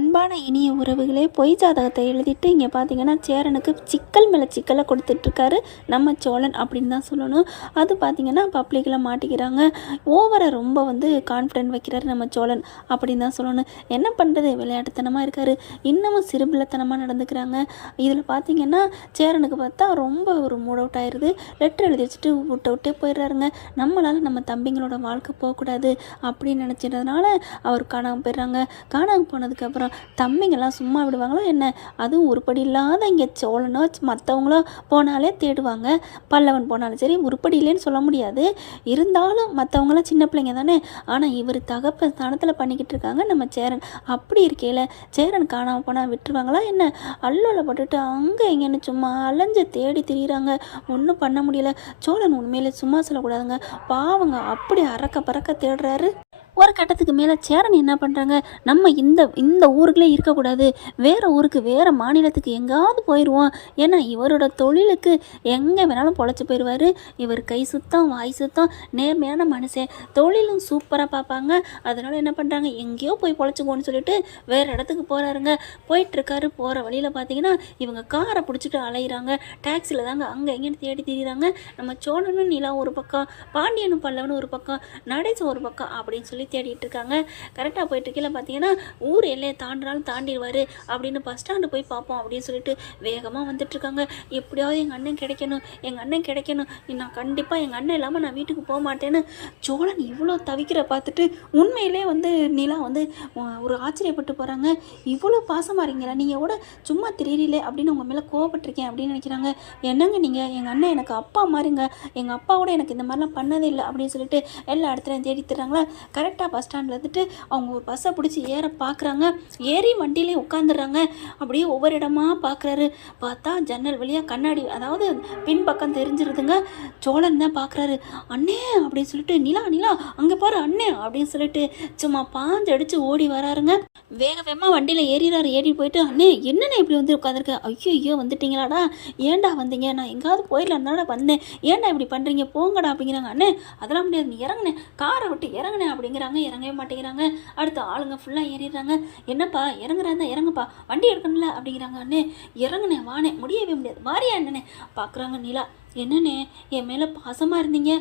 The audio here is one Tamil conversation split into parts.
அன்பான இனிய உறவுகளே, பொய் ஜாதகத்தை எழுதிட்டு இங்கே பார்த்தீங்கன்னா சேரனுக்கு சிக்கல் மேலே சிக்கலை கொடுத்துட்ருக்காரு நம்ம சோழன் அப்படின்னு தான் சொல்லணும். அது பார்த்தீங்கன்னா பப்ளிக்கில் மாட்டிக்கிறாங்க. ஓவராக ரொம்ப கான்ஃபிடென்ட் வைக்கிறாரு நம்ம சோழன் அப்படின்னு தான் சொல்லணும். என்ன பண்ணுறது, விளையாட்டுத்தனமாக இருக்கார், இன்னமும் சிறுபிள்ளைத்தனமாக நடந்துக்கிறாங்க. இதில் பார்த்தீங்கன்னா சேரனுக்கு பார்த்தா ரொம்ப ஒரு மூட் அவுட் ஆயிடுது. லெட்டர் எழுதி வச்சுட்டு விட்டே போயிடுறாருங்க. நம்மளால் நம்ம தம்பிங்களோட வாழ்க்கை போகக்கூடாது அப்படின்னு நினச்சிட்டதுனால அவர் காணாமல் போயிடுறாங்க. காணாமல் போனதுக்கப்புறம் தம்பிங்கெல்லாம் சும்மா விடுவாங்களோ என்ன? அதுவும் உருப்படி இல்லாத இங்கே சோழனோ மற்றவங்களோ போனாலே தேடுவாங்க. பல்லவன் போனாலும் சரி, உருப்படி இல்லைன்னு சொல்ல முடியாது. இருந்தாலும் மற்றவங்களாம் சின்ன பிள்ளைங்க தானே. ஆனால் இவர் தகப்ப ஸ்தானத்தில் பண்ணிக்கிட்டு இருக்காங்க நம்ம சேரன். அப்படி இருக்கையில் சேரன் காணாமல் போனால் விட்டுருவாங்களா என்ன? அல்லோல போட்டுட்டு அங்கே இங்கேன்னு சும்மா அலைஞ்சு தேடி திரியிறாங்க. ஒன்றும் பண்ண முடியல. சோழன் உண்மையிலே சும்மா சொல்லக்கூடாதுங்க, பாவங்க அப்படி அறக்க பறக்க தேடுறாரு. ஒரு கட்டத்துக்கு மேலே சேரன் என்ன பண்ணுறாங்க, நம்ம இந்த ஊருக்குள்ளே இருக்கக்கூடாது, வேறு ஊருக்கு வேறு மாநிலத்துக்கு எங்காவது போயிடுவோம். ஏன்னா இவரோட தொழிலுக்கு எங்கே வேணாலும் பொழைச்சி போயிடுவார். இவர் கை சுத்தம் வாய் சுத்தம், நேர்மையான மனுஷன், தொழிலும் சூப்பராக பார்ப்பாங்க. அதனால் என்ன பண்ணுறாங்க, எங்கேயோ போய் பொழைச்சிக்கோன்னு சொல்லிட்டு வேறு இடத்துக்கு போகிறாருங்க. போயிட்டுருக்காரு. போகிற வழியில் பார்த்தீங்கன்னா இவங்க காரை பிடிச்சிட்டு அலையிறாங்க. டாக்ஸியில் தாங்க அங்கே எங்கேன்னு தேடி திரிகிறாங்க. நம்ம சோழனும் நிலா ஒரு பக்கம், பாண்டியனும் பல்லவனும் ஒரு பக்கம், நடேசம் ஒரு பக்கம் அப்படின்னு சொல்லி தேடிட்டு இருக்காங்க. கரெக்டாக போயிட்டு கீழே பார்த்தீங்கன்னா ஊர் எல்லையை தாண்டினாலும் தாண்டிடுவார் அப்படின்னு பஸ் ஸ்டாண்டு போய் பார்ப்போம் அப்படின்னு சொல்லிட்டு வேகமாக வந்துட்டுருக்காங்க. எப்படியாவது எங்கள் அண்ணன் கிடைக்கணும், எங்கள் அண்ணன் கிடைக்கணும், நான் கண்டிப்பாக எங்கள் அண்ணன் இல்லாமல் நான் வீட்டுக்கு போக மாட்டேன்னு சோழன் இவ்வளோ தவிக்கிற பார்த்துட்டு உண்மையிலே நிலா ஒரு ஆச்சரியப்பட்டு போகிறாங்க. இவ்வளோ பாசமாக இருக்கீங்களா, நீங்கள் கூட சும்மா திடீரிலே அப்படின்னு உங்கள் மேலே கோவப்பட்டிருக்கேன் அப்படின்னு நினைக்கிறாங்க. என்னங்க நீங்கள், எங்கள் அண்ணன் எனக்கு அப்பா மாதிரிங்க, எங்கள் அப்பா கூட எனக்கு இந்த மாதிரிலாம் பண்ணதே இல்லை அப்படின்னு சொல்லிட்டு எல்லா இடத்துலையும் தேடி தர்றாங்களா. கரெக்டாக பஸ் ஸ்டாண்டில் இருந்துட்டு அவங்க ஒரு பஸ்ஸை பிடிச்சி ஏற பார்க்குறாங்க. ஏறி வண்டியிலே உட்காந்துடுறாங்க. அப்படியே ஒவ்வொரு இடமா பார்க்குறாரு. பார்த்தா ஜன்னல் வழியாக கண்ணாடி, அதாவது பின்பக்கம் தெரிஞ்சிருதுங்க. சோழன் தான் பார்க்குறாரு. அண்ணே அப்படின்னு சொல்லிட்டு, நிலா நிலா அங்கே பாரு அண்ணே அப்படின்னு சொல்லிட்டு சும்மா பாஞ்சு அடித்து ஓடி வராருங்க. வேக வேகமாக வண்டியில் ஏறிறாரு. ஏறி போயிட்டு, அண்ணே என்னண்ணே இப்படி உட்காந்துருக்க? ஐயோ வந்துட்டீங்களாடா, ஏன்டா வந்தீங்க? நான் எங்காவது போயிடலாம் தானடா வந்தேன், ஏன்டா இப்படி பண்ணுறீங்க, போங்கடா அப்படிங்கிறாங்க. அண்ணே அதெல்லாம் முடியாது, நீ இறங்குனே, காரை விட்டு இறங்குனே அப்படிங்கிறாங்க. இறங்கவே மாட்டேங்கிறாங்க. அடுத்த ஆளுங்க ஃபுல்லாக ஏறிடுறாங்க. என்னப்பா இறங்குறாங்க, இறங்குப்பா வண்டி எடுக்கணும்ல அப்படிங்கிறாங்க. அண்ணே இறங்குனே வானே, முடியவே முடியாது, வாரியா என்னண்ணே பார்க்குறாங்க. நிலா என்னண்ணே என் மேலே பாசமாக இருந்தீங்க,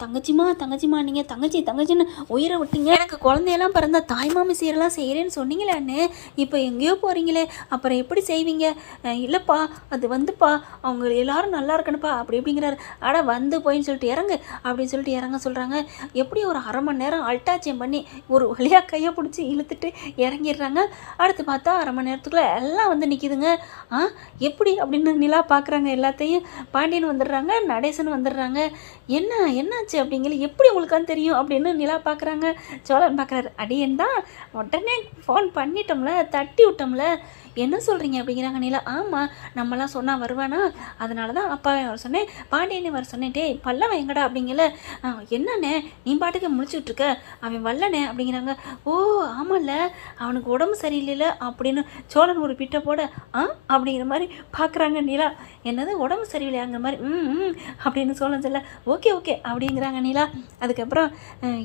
தங்கச்சிமா நீங்கள் தங்கச்சின்னு உயிரை விட்டீங்க, எனக்கு குழந்தையெல்லாம் பிறந்தா தாய்மாமி சீரெல்லாம் செய்கிறேன்னு சொன்னீங்களே அண்ணே, இப்போ எங்கேயோ போகிறீங்களே, அப்புறம் எப்படி செய்வீங்க? இல்லைப்பா அது அவங்க எல்லாரும் நல்லா இருக்கணுப்பா அப்படி இப்படிங்கிறாரு. வந்து போயின்னு சொல்லிட்டு இறங்கு அப்படின்னு சொல்லிட்டு இறங்க சொல்கிறாங்க. எப்படி ஒரு அரை மணி நேரம் அல்டாச்சியம் பண்ணி ஒரு வழியாக கையை பிடிச்சி இழுத்துட்டு இறங்கிடுறாங்க. அடுத்து பார்த்தா அரை மணி நேரத்துக்குள்ளே எல்லாம் நிற்கிதுங்க. எப்படி அப்படின்னு நிலா பார்க்குறாங்க. எல்லாத்தையும் பாண்டியன் வந்துடுறாங்க, நடேசன் வந்துடுறாங்க. என்னாச்சு அப்படிங்கிற, எப்படி உங்களுக்கான்னு தெரியும் அப்படின்னு நிலா பார்க்குறாங்க. சோழன் பார்க்குறாரு. அடியன் தான் உடனே ஃபோன் பண்ணிட்டோம்ல, தட்டி விட்டோம்ல, என்ன சொல்கிறீங்க அப்படிங்கிறாங்க. நிலா ஆமாம், நம்மலாம் சொன்னால் வருவானா, அதனால தான் அப்பாவே வர சொன்னேன், பாண்டியனே வர சொன்னேன். டே பல்லவன் எங்கடா அப்படிங்கல. என்னண்ணே நீ பாட்டுக்கு முடிச்சுட்டு இருக்க, அவன் வரலண்ணே அப்படிங்கிறாங்க. ஓ ஆமாம்ல, அவனுக்கு உடம்பு சரியில்லைல அப்படின்னு சோழன் ஒரு பிட்டை போட அப்படிங்கிற மாதிரி பார்க்குறாங்க. நிலா என்னது உடம்பு சரியில்லையாங்கிற மாதிரி அப்படின்னு சோழன் சொல்ல, ஓகே அப்படிங்கிறாங்க நிலா. அதுக்கப்புறம்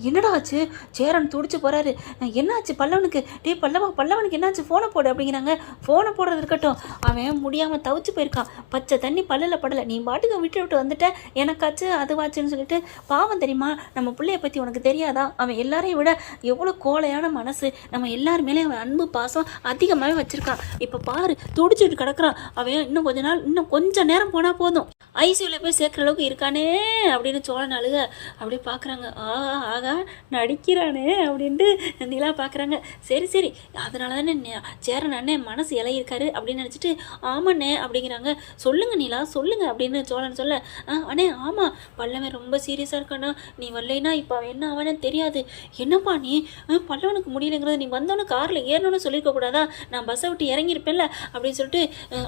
என்னடா ஆச்சு, சேரன் துடிச்சு போகிறாரு. என்னாச்சு பல்லவனுக்கு? டே பல்லவனுக்கு என்னாச்சு, ஃபோனை போடு அப்படிங்கிறாங்க. ஃபோனை போடுறது இருக்கட்டும், அவன் முடியாமல் தவிச்சு போயிருக்கான், பச்சை தண்ணி பல்லில் படலை, நீ பாட்டுக்கு விட்டு வந்துட்ட, எனக்காச்சு அதுவாச்சுன்னு சொல்லிட்டு. பாவம் தெரியுமா, நம்ம பிள்ளைய பற்றி உனக்கு தெரியாதா, அவன் எல்லாரையும் விட எவ்வளோ கோலையான மனசு, நம்ம எல்லாருமேலே அவன் அன்பு பாசம் அதிகமாகவே வச்சுருக்கான். இப்போ பாரு துடிச்சிட்டு கிடக்குறான் அவன், இன்னும் கொஞ்சம் நேரம் போனால் போதும் ஐசியூவில் போய் சேர்க்குற அளவுக்கு இருக்கானே அப்படின்னு சோழன் அழுக. அப்படியே பார்க்குறாங்க. ஆகா நடிக்கிறானே அப்படின்ட்டு நிலா பார்க்குறாங்க. சரி அதனால தானே சேரன் அண்ணே மனசு இலையிருக்காரு அப்படின்னு நினச்சிட்டு ஆமாண்ணே அப்படிங்கிறாங்க. சொல்லுங்க நிலா சொல்லுங்க அப்படின்னு சோழன் சொல்ல, அண்ணே ஆமாம் பல்லவன் ரொம்ப சீரியஸாக இருக்கானா, நீ வரலைன்னா இப்போ அவன் என்ன ஆவானே தெரியாது. என்னப்பா நீ பல்லவனுக்கு முடியலைங்கிறது, நீ வந்தோன்னு காரில் ஏறணும்னு சொல்லியிருக்க கூடாதா, நான் பஸ்ஸை விட்டு இறங்கியிருப்பேன்ல அப்படின்னு சொல்லிட்டு.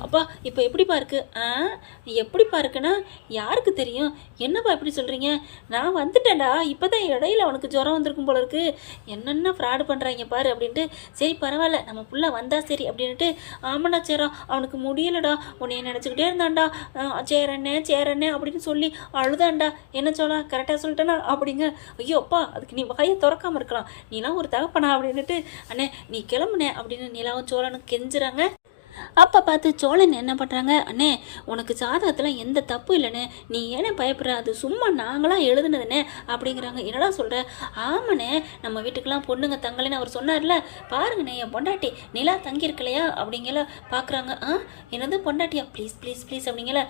அப்பா இப்போ எப்படிப்பா இருக்கு, எப்படிப்பா இருக்கு இருக்கேன்னா யாருக்கு தெரியும்? என்னப்பா இப்படி சொல்கிறீங்க? நான் வந்துட்டேன்டா, இப்போ தான் இடையில அவனுக்கு ஜுரம் வந்திருக்கும் போல இருக்கு, என்னென்ன ஃப்ராடு பண்ணுறாங்க பாரு அப்படின்ட்டு. சரி பரவாயில்ல, நம்ம புள்ள வந்தா சரி அப்படின்ட்டு. ஆமாண்ணா சேரம், அவனுக்கு முடியலடா, உன்னைய நினச்சிக்கிட்டே இருந்தான்டா, சேரண்ணே சேரண்ணே அப்படின்னு சொல்லி அழுதான்டா. என்ன சோழா கரெக்டாக சொல்லிட்டேனா அப்படிங்க. ஐயோ அப்பா, அதுக்கு நீ வாயை திறக்காமல் இருக்கலாம், நீலாம் ஒரு தகப்பனா அப்படின்ட்டு. அண்ணே நீ கிளம்புனே அப்படின்னு நிலாவும் சோழனுக்கு கெஞ்சுறாங்க. அப்போ பார்த்து சோழன் என்ன பண்ணுறாங்க, அண்ணே உனக்கு ஜாதகத்தில் எந்த தப்பு இல்லைண்ணே, நீ ஏனே பயப்படுற, அது சும்மா நாங்களாம் எழுதுனதுண்ணே அப்படிங்கிறாங்க. என்னடா சொல்கிற? ஆமாண்ணே, நம்ம வீட்டுக்கெல்லாம் பொண்ணுங்க தங்கலைன்னு அவர் சொன்னார்ல, பாருங்கண்ணே என் பொண்டாட்டி நிலா தங்கியிருக்கலையா அப்படிங்கல பார்க்குறாங்க. என்னது பொண்டாட்டியா, ப்ளீஸ் ப்ளீஸ் ப்ளீஸ் அப்படிங்கல.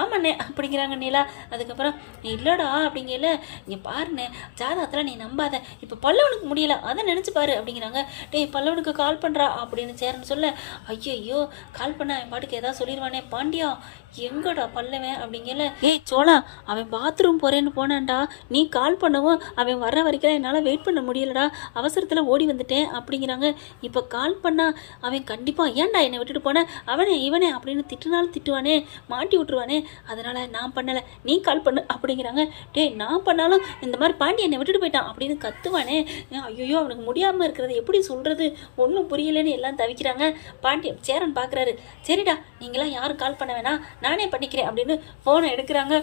ஆமாண்ணே அப்படிங்கிறாங்க நிலா. அதுக்கப்புறம் இல்லைடா அப்படிங்கல, இங்கே பாருண்ணே ஜாதகத்தில் நீ நம்பாத, இப்போ பல்லவனுக்கு முடியல அதை நினச்சி பாரு அப்படிங்கிறாங்க. டேய் பல்லவனுக்கு கால் பண்ணுறா அப்படின்னு சேரன்னு சொல்ல, ஐயோ கால் பண்ண அவன் பாட்டுக்கு ஏதாவது சொல்லிடுவானே, பாண்டியா எங்கடா பல்லவன் அப்படிங்கல. ஏய் சோழா, அவன் பாத்ரூம் போறேன்னு போனான்டா, நீ கால் பண்ணவும் அவன் வர்ற வரைக்கும் என்னால் வெயிட் பண்ண முடியலடா, அவசரத்தில் ஓடி வந்துட்டேன் அப்படிங்கிறாங்க. இப்போ கால் பண்ணா அவன் கண்டிப்பாக ஏன்டா என்னை விட்டுட்டு போனேன், அவனே இவனே அப்படின்னு திட்டுனாலும் திட்டுவானே, மாட்டி விட்டுருவானே, அதனால் நான் பண்ணலை, நீ கால் பண்ணு அப்படிங்கிறாங்க. டே நான் பண்ணாலும் இந்த மாதிரி பாண்டி என்னை விட்டுட்டு போயிட்டான் அப்படின்னு கத்துவானே. ஐயோ அவனுக்கு முடியாமல் இருக்கிறது எப்படி சொல்கிறது, ஒன்றும் புரியலன்னு எல்லாம் தவிக்கிறாங்க. பாண்டி சேரன் பார்க்குறாரு. சரிடா நீங்களாம் யாரும் கால் பண்ண வேணாம், நானே பண்ணிக்கிறேன் அப்படின்னு ஃபோனை எடுக்கிறாங்க.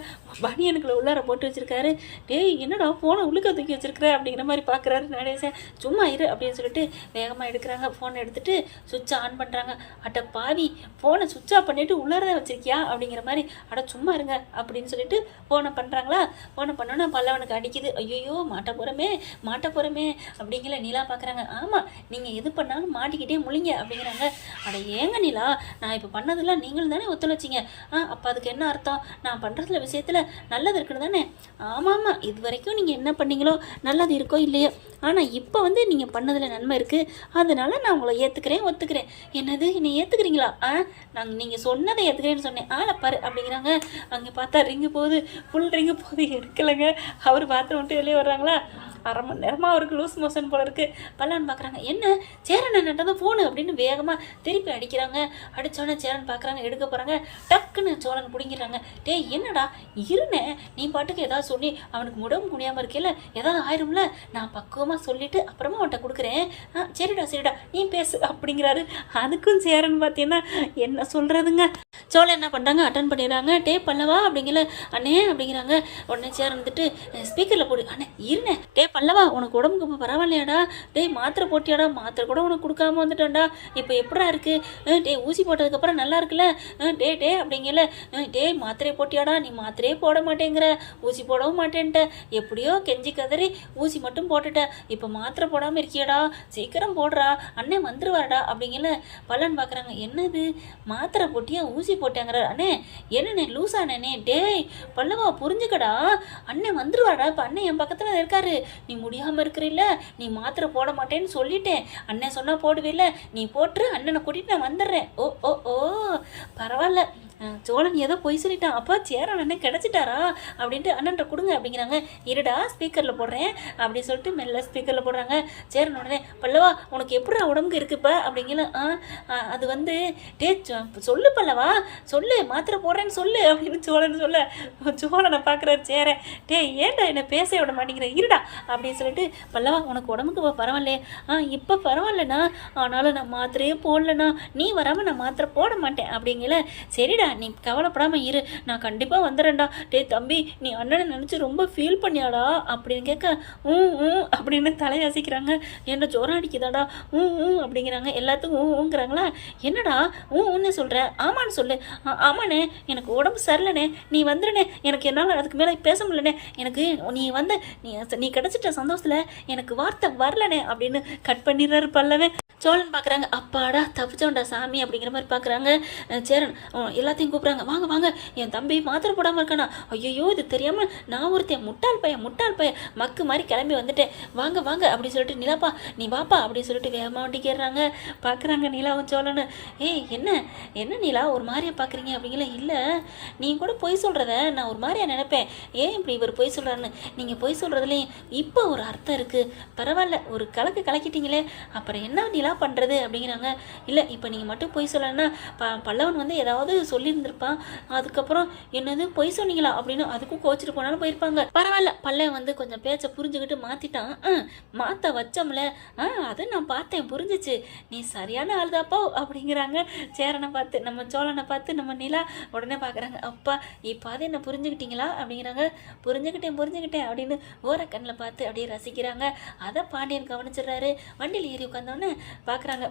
பனியனுக்குள்ள உள்ளார போட்டு வச்சிருக்காரு. டேய் என்னடா ஃபோனை உள்ளுக்க தூக்கி வச்சிருக்கிற அப்படிங்கிற மாதிரி பார்க்குறாரு நடேசன். சும்மா இரு அப்படின்னு சொல்லிட்டு வேகமாக எடுக்கிறாங்க. ஃபோனை எடுத்துட்டு சுவிட்சை ஆன் பண்ணுறாங்க. அட்ட பாவி, ஃபோனை சுவிட்ச் ஆஃப் பண்ணிவிட்டு உள்ளார வச்சிருக்கியா அப்படிங்கிற மாதிரி. அட சும்மா இருங்க அப்படின்னு சொல்லிட்டு ஃபோனை பண்ணுறாங்களா. ஃபோனை பண்ணோன்னா பல்லவனுக்கு அடிக்குது. ஐயோ மாட்ட போகிறோமே அப்படிங்கிற நிலா பார்க்குறாங்க. ஆமாம் நீங்கள் எது பண்ணாலும் மாட்டிக்கிட்டே முழிங்க அப்படிங்கிறாங்க. அட ஏங்க நிலா, நான் இப்போ பண்ணதெல்லாம் நீங்களும் தானே ஒத்துழைச்சிங்க, அப்போ அதுக்கு என்ன அர்த்தம், நான் பண்ணுறதுல விஷயத்தில் நல்லது இருக்குன்னு தானே? ஆமாம், இது வரைக்கும் நீங்கள் என்ன பண்ணீங்களோ நல்லது இருக்கோ இல்லையோ, ஆனால் இப்போ நீங்கள் பண்ணதில் நன்மை இருக்குது, அதனால நான் உங்களை ஒத்துக்கிறேன். என்னது என்னை ஏற்றுக்கிறீங்களா? நீங்கள் சொன்னதை ஏற்றுக்கிறேன்னு சொன்னேன், பாரு அப்படிங்கிறாங்க. அங்கே பார்த்தா ரிங்கு போகுது, ஃபுல் ரிங்கு போகுது, எடுக்கலைங்க. அவர் பார்த்து விட்டு வெளியே வர்றாங்களா. அரை மணி நேரமாக அவருக்கு லூஸ் மோஷன் போல இருக்குது. பல்லான்னு பார்க்குறாங்க. என்ன சேரன் என்னட்டதான் ஃபோனு அப்படின்னு வேகமாக திருப்பி அடிக்கிறாங்க. அடித்தோடனே சேரன் பார்க்குறாங்க, எடுக்க போகிறாங்க. டக்குன்னு சோழன் பிடிங்கிறாங்க. டேய் என்னடா இருனே, நீ பாட்டுக்கு ஏதாவது சொல்லி அவனுக்கு முடம் முடியாமல் இருக்கேல, ஏதாவது ஆயிரும்ல, நான் பக்குவமாக சொல்லிவிட்டு அப்புறமா அவன்கிட்ட கொடுக்குறேன். சரிடா நீ பேசு அப்படிங்கிறாரு. அதுக்கும் சேரன் பார்த்தீங்கன்னா என்ன சொல்கிறதுங்க. சோழன் என்ன பண்ணுறாங்க, அட்டன் பண்ணிடுறாங்க. டே பல்லவா அப்படிங்கல. அண்ணே அப்படிங்கிறாங்க. உடனே சேரன் வந்துட்டு ஸ்பீக்கரில் போடு. அண்ணே இருனே. டே பல்லவா உனக்கு உடம்புக்கு இப்போ பரவாயில்லையாடா, டேய் மாத்திரை போட்டியாடா, மாத்திரை கூட உனக்கு கொடுக்காம வந்துட்டேன்டா, இப்போ எப்படா இருக்குது, டே ஊசி போட்டதுக்கப்புறம் நல்லா இருக்குல்ல, டே அப்படிங்கல. டேய் மாத்திரையை போட்டியாடா, நீ மாத்திரையே போட மாட்டேங்கிற, ஊசி போடவும் மாட்டேன்ட்ட, எப்படியோ கெஞ்சி கதறி ஊசி மட்டும் போட்டுட்ட, இப்போ மாத்திரை போடாமல் இருக்கியடா, சீக்கிரம் போடுறா, அண்ணே வந்துருவாடா அப்படிங்கல. பல்லன் பார்க்குறாங்க. என்னது மாத்திரை போட்டியா ஊசி போட்டேங்கிற, அண்ணே என்னண்ணே லூசானே, டேய் பல்லவா புரிஞ்சுக்கடா, அண்ணே வந்துருவாடா, இப்போ அண்ணன் என் பக்கத்தில் இருக்காரு, நீ முடியாமல் இருக்கிறில்ல, நீ மாத்திரை போட மாட்டேன்னு சொல்லிட்டேன், அண்ணன் சொன்னால் போடுவில்ல, நீ போட்டு அண்ணனை கூட்டிகிட்டு நான் வந்துடுறேன். ஓ பரவாயில்ல, சோழன் ஏதோ பொய் சொல்லிட்டான், அப்பா சேரன் அண்ணன் கிடச்சிட்டாரா அப்படின்ட்டு அண்ணன்ட்ட கொடுங்க அப்படிங்கிறாங்க. இருடா ஸ்பீக்கரில் போடுறேன் அப்படின்னு சொல்லிட்டு மெல்ல ஸ்பீக்கரில் போடுறாங்க. சேரன் உடனே பல்லவா உனக்கு எப்படா உடம்புக்கு இருக்குப்பா அப்படிங்கிற. அது டே சொல்லு பல்லவா சொல்லு, மாத்திரை போடுறேன்னு சொல்லு அப்படின்னு சோழன் சொல்ல, சோழனை பார்க்குறாரு சேரன். டே ஏன்டா என்னை பேச விட மாட்டேங்கிறேன், இருடா அப்படின்னு சொல்லிட்டு. பல்லவா உனக்கு உடம்புக்கு இப்போ பரவாயில்லையே, இப்போ பரவாயில்லண்ணா, ஆனாலும் நான் மாத்திரையே போடலண்ணா, நீ வராமல் நான் மாத்திரை போட மாட்டேன் அப்படிங்கல. சரிடா நீ கவலைப்படாமல் இரு, நான் கண்டிப்பாக வந்துடுறேன்டா. டே தம்பி நீ அண்ணனை நினச்சி ரொம்ப ஃபீல் பண்ணியாடா அப்படின்னு கேட்க, அப்படின்னு தலையாசிக்கிறாங்க. என்ன ஜோரம் அடிக்குதாடா, அப்படிங்கிறாங்க. எல்லாத்துக்கும் ஊங்கிறாங்களா. என்னடா ஊன்னு சொல்கிற, ஆமான்னு சொல்லு. ஆமாண்ணே எனக்கு உடம்பு சரியில்லைண்ணே, நீ வந்துடுனே, எனக்கு என்னால் அதுக்கு மேலே பேச முடியலண்ணே, எனக்கு நீ கிடச்சிட்ட சந்தோஷத்தில் எனக்கு வார்த்தை வரலண்ணே அப்படின்னு கட் பண்ணிடுறாரு பல்லவே. சோழன் பார்க்குறாங்க. அப்பாடா தப்பிச்சோண்டா சாமி அப்படிங்கிற மாதிரி பார்க்குறாங்க. சேரன் எல்லாத்தையும் கூப்பிட்றாங்க. வாங்க என் தம்பி மாத்திரை போடாமல் இருக்கானா, ஐயோ இது தெரியாமல் நான் ஒருத்தன் முட்டாள் பையன் மக்கு மாதிரி கிளம்பி வந்துட்டேன், வாங்க அப்படின்னு சொல்லிட்டு நிலாப்பா நீ வாப்பா அப்படின்னு சொல்லிட்டு வேகமாக வண்டி கேடுறாங்க. பார்க்குறாங்க நிலாவும் சோழனு. என்ன நிலா ஒரு மாதிரியா பார்க்குறீங்க அப்படிங்கிற. இல்லை நீ கூட பொய் சொல்கிறத நான் ஒரு மாதிரியா நினைப்பேன், ஏன் இப்படி இவர் பொய் சொல்கிறாருன்னு. நீங்கள் பொய் சொல்கிறதுலேயும் இப்போ ஒரு அர்த்தம் இருக்குது, பரவாயில்ல ஒரு கலக்கிட்டீங்களே, அப்புறம் என்ன நிலா பண்ணுறது அப்படிங்கிறாங்க. இல்லை இப்போ நீங்கள் மட்டும் பொய் சொல்லலைன்னா பல்லவன் வந்து ஏதாவது சொல்லியிருந்திருப்பான், அதுக்கப்புறம் என்னது பொய் சொன்னீங்களா அப்படின்னு அதுக்கும் கோச்சிட்டு போனாலும் போயிருப்பாங்க. பரவாயில்ல, பல்லவன் வந்து கொஞ்சம் பேச்சை புரிஞ்சுக்கிட்டு மாற்றிட்டான். மாற்ற வச்சோம்ல, அது நான் பார்த்தேன், புரிஞ்சிச்சு, நீ சரியான ஆள்தாப்பா அப்படிங்கிறாங்க. சேரனை பார்த்து நம்ம சோழனை பார்த்து நம்ம நிலா உடனே பார்க்குறாங்க. அப்பா இப்போ அதை என்ன புரிஞ்சுக்கிட்டீங்களா அப்படிங்கிறாங்க. புரிஞ்சுக்கிட்டேன் அப்படின்னு ஓரக்கண்ணில் பார்த்து அப்படியே ரசிக்கிறாங்க. அதை பாண்டியன் கவனிச்சிடுறாரு. வண்டியில் ஏறி உட்காந்தோடனே பார்க்குறாங்க,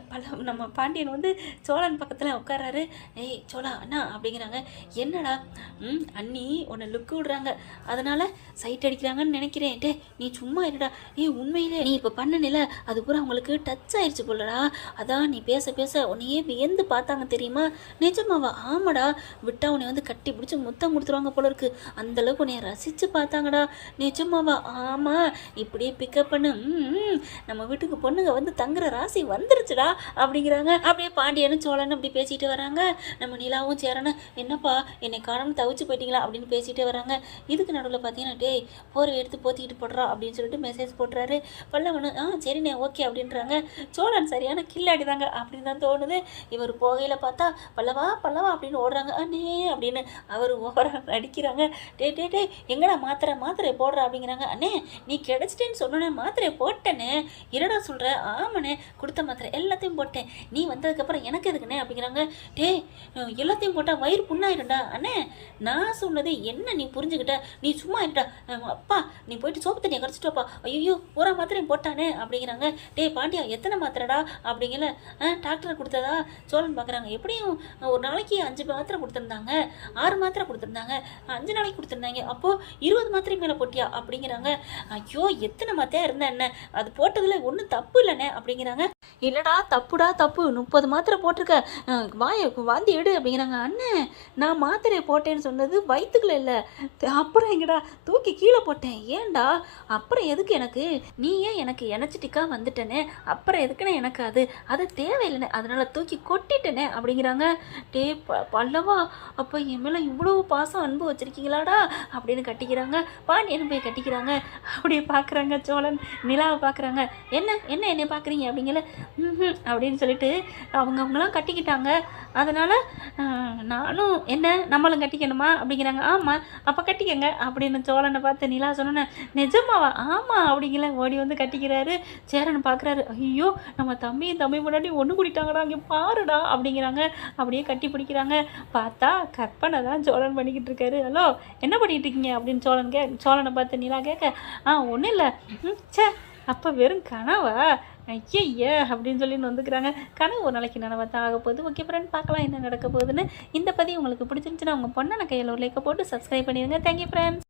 நம்ம பாண்டியன் வந்து சோழன் பக்கத்தில் உட்காராரு. ஏய் சோழா அண்ணா அப்படிங்கிறாங்க. என்னடா? அண்ணி உன்னை லுக்கு விடுறாங்க, அதனால் சைட் அடிக்கிறாங்கன்னு நினைக்கிறேன். டே நீ சும்மா இருடா. உண்மையிலே நீ இப்போ பண்ணனில அது பூரா அவங்களுக்கு டச் ஆயிடுச்சு போலடா, அதான் நீ பேச பேச உன்னையே வியந்து பார்த்தாங்க தெரியுமா? நிஜமாவா? ஆமாடா, விட்டா உன்னை வந்து கட்டி பிடிச்சி முத்தம் கொடுத்துருவாங்க போல இருக்கு, அந்தளவுக்கு உன்னை ரசித்து பார்த்தாங்கடா. நிஜமாவா? ஆமாம், இப்படியே பிக்கப் பண்ணு, நம்ம வீட்டுக்கு பொண்ணுங்க வந்து தங்குற ராசி வந்துருச்சுடா அப்படிங்கிறாங்க. அப்படியே பாண்டியனும் சோழனும் அப்படி பேசிட்டு வராங்க. நம்ம நிலாவும் சேரனும் என்னப்பா என்னை காரணம் தவிச்சு போயிட்டீங்களா அப்படின்னு பேசிட்டு வராங்க. இதுக்கு நடுவில் பார்த்தீங்கன்னா டேய் போரை எடுத்து போத்திக்கிட்டு போடுறா அப்படின்னு சொல்லிட்டு மெசேஜ் போட்டுறாரு. பல்லவனு சரிண்ணே ஓகே அப்படின்றாங்க. சோழன் சரியான கில்லாடி தாங்க அப்படின்னு தான் தோணுது. இவர் போகையில் பார்த்தா பல்லவா பல்லவா அப்படின்னு ஓடுறாங்க. அண்ணே அப்படின்னு அவர் ஓவரா அடிக்கிறாங்க. டே எங்கடா மாத்திரை போடுறா அப்படிங்கிறாங்க. அண்ணே நீ கிடைச்சிட்டேன்னு சொன்னோன்னே மாத்திரையை போட்டேனே. என்னடா சொல்கிற? ஆமாண்ணே, கொடுத்த மாத்திரை எல்லாத்தையும் போட்டேன், நீ வந்ததுக்கப்புறம் எனக்கு எதுக்குண்ணே அப்படிங்கிறாங்க. எல்லாத்தையும் போட்டால் வயிறு புண்ணாயிருண்டா. அண்ணே நான் சொன்னது என்ன நீ புரிஞ்சுக்கிட்ட? நீ சும்மா இருடா. அப்பா நீ போயிட்டு சோப்பு தண்ணியை கரைச்சிட்டோப்பா. ஐயோ பூரா மாத்திரையும் போட்டானே அப்படிங்கிறாங்க. பாண்டியா எத்தனை மாத்திரடா அப்படிங்கல. டாக்டர் கொடுத்ததா சோழன் பார்க்குறாங்க. எப்படியும் ஒரு நாளைக்கு 5 மாத்திரை கொடுத்துருந்தாங்க, 6 மாத்திரை கொடுத்துருந்தாங்க, 5 நாளைக்கு கொடுத்துருந்தாங்க, அப்போது 20 மாத்திரை மேலே போட்டியா அப்படிங்கிறாங்க. ஐயோ எத்தனை மாத்திரையா இருந்தா என்ன, அது போட்டதுல ஒன்றும் தப்பு இல்லைண்ணே அப்படிங்கிறாங்க. இல்லைடா தப்புடா தப்பு, 30 மாத்திரை போட்டிருக்க, வாந்தி எடு அப்படிங்கிறாங்க. அண்ணே நான் மாத்திரையை போட்டேன்னு சொன்னது வயிற்றுக்குள்ள இல்லை, அப்புறம் எங்கடா தூக்கி கீழே போட்டேன். ஏன்டா அப்புறம் எதுக்கு எனக்கு? நீ ஏன் எனக்கு எனர்ஜெட்டிக்காக வந்துட்டேனே, அப்புறம் எதுக்குன்னு எனக்கு அது தேவையில்லைண்ணே, அதனால தூக்கி கொட்டிட்டேனே அப்படிங்கிறாங்க. பல்லவா அப்போ என் மேலே இவ்வளோ பாசம் அன்பு வச்சிருக்கீங்களாடா அப்படின்னு கட்டிக்கிறாங்க. பாண்டியனும் போய் கட்டிக்கிறாங்க. அப்படியே பார்க்குறாங்க சோழன் நிலாவை பார்க்குறாங்க. என்னை பார்க்குறீங்க அப்படிங்கல அப்படின்னு சொல்லிட்டு அவங்களாம் கட்டிக்கிட்டாங்க. அதனால் நானும் நம்மளும் கட்டிக்கணுமா அப்படிங்கிறாங்க. ஆமாம் அப்போ கட்டிக்கங்க அப்படின்னு சோழனை பார்த்து நிலா சொன்னேன். நிஜமாவா? ஆமாம் அப்படிங்கல ஓடி வந்து கட்டிக்கிறாரு. சேரன் பார்க்குறாரு. ஐயோ நம்ம தம்பி முன்னாடி ஒன்று கூட்டிட்டாங்கடா, அங்கே பாருடா அப்படிங்கிறாங்க. அப்படியே கட்டி பிடிக்கிறாங்க. பார்த்தா கற்பனை தான் சோழன் பண்ணிக்கிட்டு இருக்காரு. ஹலோ என்ன பண்ணிகிட்டு இருக்கீங்க அப்படின்னு சோழனை பார்த்து நிலா கேட்க. ஒன்றும் இல்லை. சே அப்போ வெறும் கனவா? ஐயா அப்படின்னு சொல்லி வந்துக்கிறாங்க. கனவு ஒரு நாளைக்கு நனவா தான் ஆக போகுது. ஓகே ஃப்ரெண்ட், பார்க்கலாம் என்ன நடக்க போகுதுன்னு. இந்த பதிவு உங்களுக்கு பிடிச்சிருந்துச்சுன்னா உங்கள் பொண்ணை கையில் ஒரு லைக்கை போட்டு சப்ஸ்கிரைப் பண்ணிடுங்க. Thank you friends.